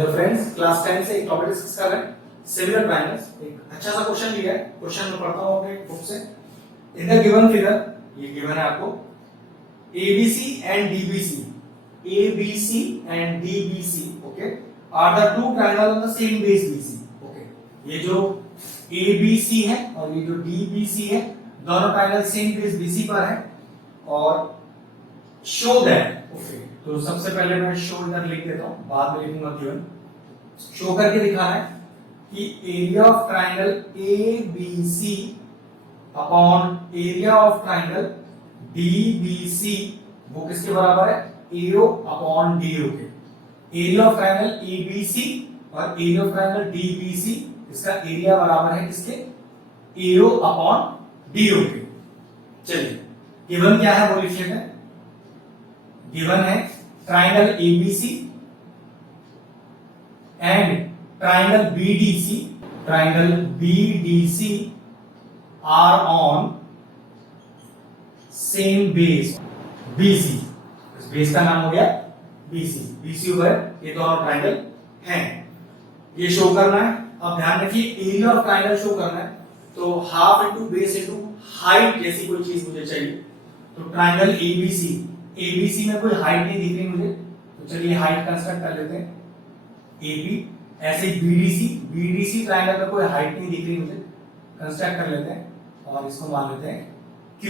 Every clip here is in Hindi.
हेलो फ्रेंड्स, क्लास 10 से एक टॉपिक डिस्कस कर रहे हैं, सिमिलर ट्रायंगल्स। एक अच्छा सा क्वेश्चन दिया है, क्वेश्चन में पढ़ता हूं अपने बुक से। इन द गिवन फिगर, ये गिवन है आपको, ABC and DBC, ABC and DBC, okay, are the two triangle on the same base BC, okay. ये जो ABC है और ये जो DBC है, दोनों ट्रायंगल सेम बेस BC पर है और शो दैट, ओके। तो सबसे पहले मैं शो इधर लिख देता हूं, बाद में लिखूंगा गिवन। शो करके दिखाना है कि area of triangle ABC upon area of triangle DBC वो किसके बराबर है? AO अपॉन DO के। एरिया ऑफ ट्रायंगल ABC और एरिया ऑफ ट्रायंगल DBC, इसका एरिया बराबर है किसके? AO अपॉन DO के। चलिए, गिवन क्या है वो लिखिए। गिवन है triangle ABC and triangle BDC, triangle BDC are on same base BC। इस बेस का नाम हो गया BC है, ये दोनों ट्रायंगल हैं। ये शो करना है। अब ध्यान रखिए, एरिया ऑफ ट्रायंगल शो करना है तो half into base into height जैसी कोई चीज मुझे चाहिए। तो ट्रायंगल ABC में कोई हाइट नहीं दिख रही मुझे, तो चलिए हाइट कंस्ट्रक्ट कर लेते हैं AB। ऐसे BDC ट्रायंगल में कोई हाइट नहीं दिख रही मुझे, कंस्ट्रक्ट कर लेते हैं और इसको मान लेते हैं Q।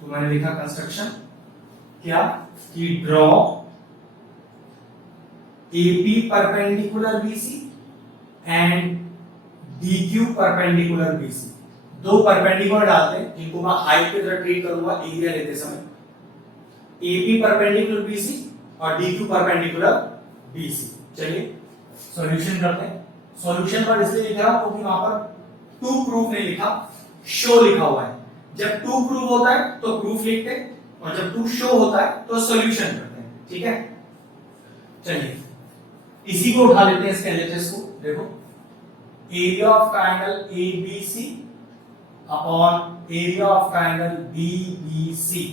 तो मैंने लिखा कंस्ट्रक्शन क्या कि draw AP perpendicular BC and DQ perpendicular BC। दो परपेंडिकुलर डालते हैं जिनको मैं हाइट की तरह ट्रीट करूंगा एरिया लेते समय। AP परपेंडिकुलर BC और DQ परपेंडिकुलर BC। चलिए सॉल्यूशन करते हैं। सॉल्यूशन पर इसलिए लिख रहा हूं क्योंकि वहां पर टू प्रूफ नहीं लिखा, शो लिखा हुआ है। जब टू प्रूफ होता है तो प्रूफ लिखते हैं और जब टू शो होता है तो सॉल्यूशन करते हैं, ठीक है। चलिए इसी को उठा लेते हैं, इसके एलएचएस को। देखो, area of triangle ABC upon area of triangle DBC,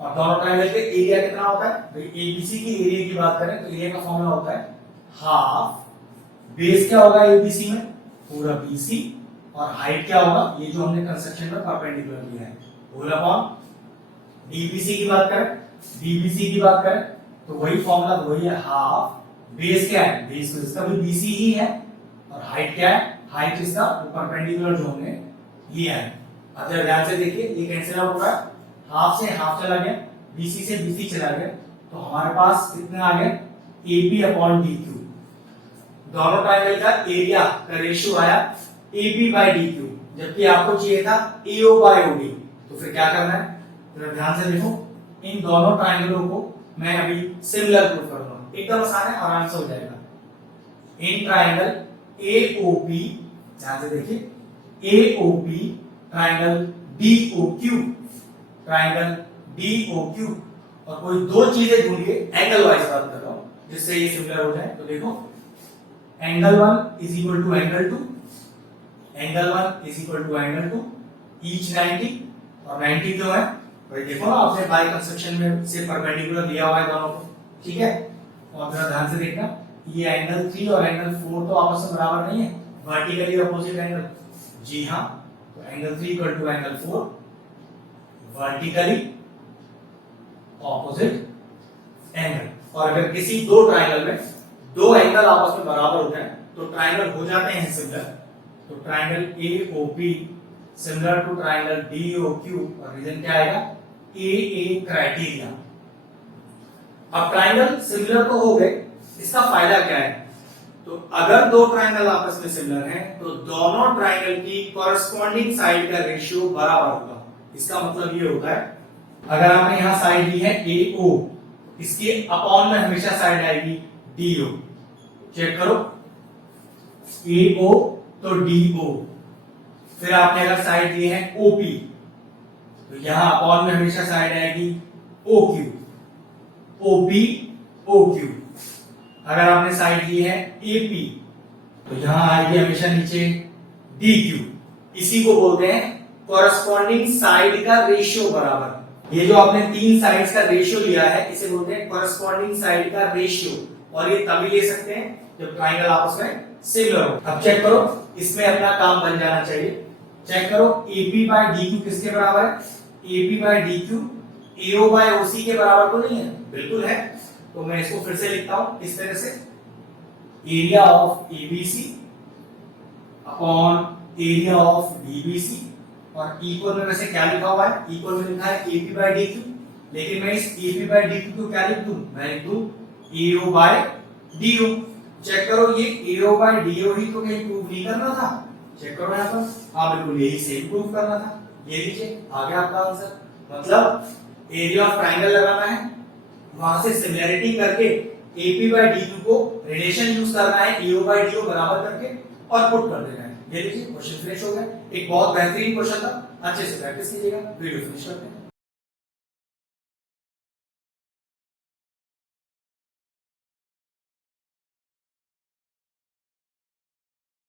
और दोनों ट्रायंगल के एरिया कितना होता है? भाई ABC की एरिया की बात करें तो एरिया का फॉर्मूला होता है हाफ बेस क्या होगा ABC में? पूरा BC, और हाइट क्या होगा? ये जो हमने कंस्ट्रक्शन में परपेंडिकुलर लिया है, होल अपॉन DBC की बात करें तो वही फॉर्मूला वही है, हाफ बेस क्या है? बेस तो इसका भी BC ही है, और हाइट क्या है? हाइट इसका परपेंडिकुलर जो हमने लिया है। अब जरा ध्यान से देखिए, ये कैंसिल आउट हो रहा है, हाफ से हाफ चला गया, BC से BC चला गया, तो हमारे पास कितना आ गया? AP upon DQ। दोनों ट्रायंगल का एरिया का रेशियो आया AP बाय DQ, जबकि आपको चाहिए था AO बाय OD। तो फिर क्या करना है? जरा ध्यान से देखो, इन दोनों ट्रायंगलों को मैं अभी सिमिलर प्रूफ करूंगा, एकदम आसान है, आराम से हो जाएगा। इन ट्रायंगल AOP, ध्यान से देखिए, AOP ट्रायंगल DOQ, और कोई दो चीजें ढूंढिए, एंगल वाइज बात कर रहा हूं, जिससे ये सिमिलर हो जाए। तो देखो, angle 1 is equal to angle 2, angle 1 is equal to angle 2, each 90, और 90 क्यों है? भाई देखो ना, आपने बाय कंस्ट्रक्शन में से परपेंडिकुलर लिया हुआ है दोनों को, ठीक है। और जरा ध्यान से देखना, ये एंगल 3 और एंगल 4 तो आपस में बराबर नहीं है, वर्टिकली अपोजिट एंगल। जी हां, तो angle 3 equal to angle 4 vertically opposite angle. और अगर किसी दो ट्रायंगल में दो एंगल आपस में बराबर होते हैं तो ट्रायंगल हो जाते हैं सिमिलर। तो triangle AOP similar to triangle DOQ, और रीजन क्या आएगा? AA criteria. अब ट्रायंगल सिमिलर तो हो गए, इसका फायदा क्या है? तो अगर दो ट्रायंगल आपस में सिमिलर हैं तो दोनों ट्रायंगल की कॉरस्पॉन्डिंग साइड का रेशियो बराबर होगा। इसका मतलब ये होता है, अगर आपने यहां साइड ली है AO, इसके अपॉन में हमेशा साइड आएगी DO। चेक करो, AO तो DO, फिर आपने अगर साइड ली है OP तो यहां अपॉन में हमेशा साइड आएगी OQ, OQ। अगर आपने साइड ली है AP तो यहां आएगी हमेशा नीचे DQ। इसी को बोलते हैं कॉरस्पॉन्डिंग साइड का रेशियो बराबर। ये जो आपने तीन साइड्स का रेशियो लिया है, इसे बोलते हैं कॉरस्पॉन्डिंग साइड का रेशियो, और ये तभी ले सकते हैं जब ट्राइंगल आपस में सिमिलर हो। अब चेक करो, इसमें अपना काम बन जाना चाहिए। चेक करो, AP बाय DQ किसके बराबर है? AP by DQ AO by OC के बराबर तो नहीं है? बिल्कुल है। तो मैं इसको फिर से लिखता हूं इस तरह से, area of ABC upon area of DBC, और इक्वल में वैसे क्या लिखा हुआ है? इक्वल में लिखा है AP बाय DQ, लेकिन मैं इस AP बाय DQ को क्या लिख दूं? मैं लिख दूं AO बाय DO। चेक करो, ये AO बाय DO ही तो कहीं प्रूव नहीं करना था। चेक करो यहाँ पर, हाँ बिल्कुल यही सेम प्रूव करना था। ये लीजिए आ गया आपका आंसर। मतलब एरिया ऑफ ट्राइंगल लगाना है, वहां से सिमिलरिटी करके AP बाय DQ को रिलेशन यूज करना है AO बाय DO बराबर करके और पुट कर देना है। ये लीजिए क्वेश्चन फिनिश हो गया। एक बहुत बेहतरीन क्वेश्चन था, अच्छे से प्रैक्टिस कीजिएगा। वीडियो फिनिश करते हैं।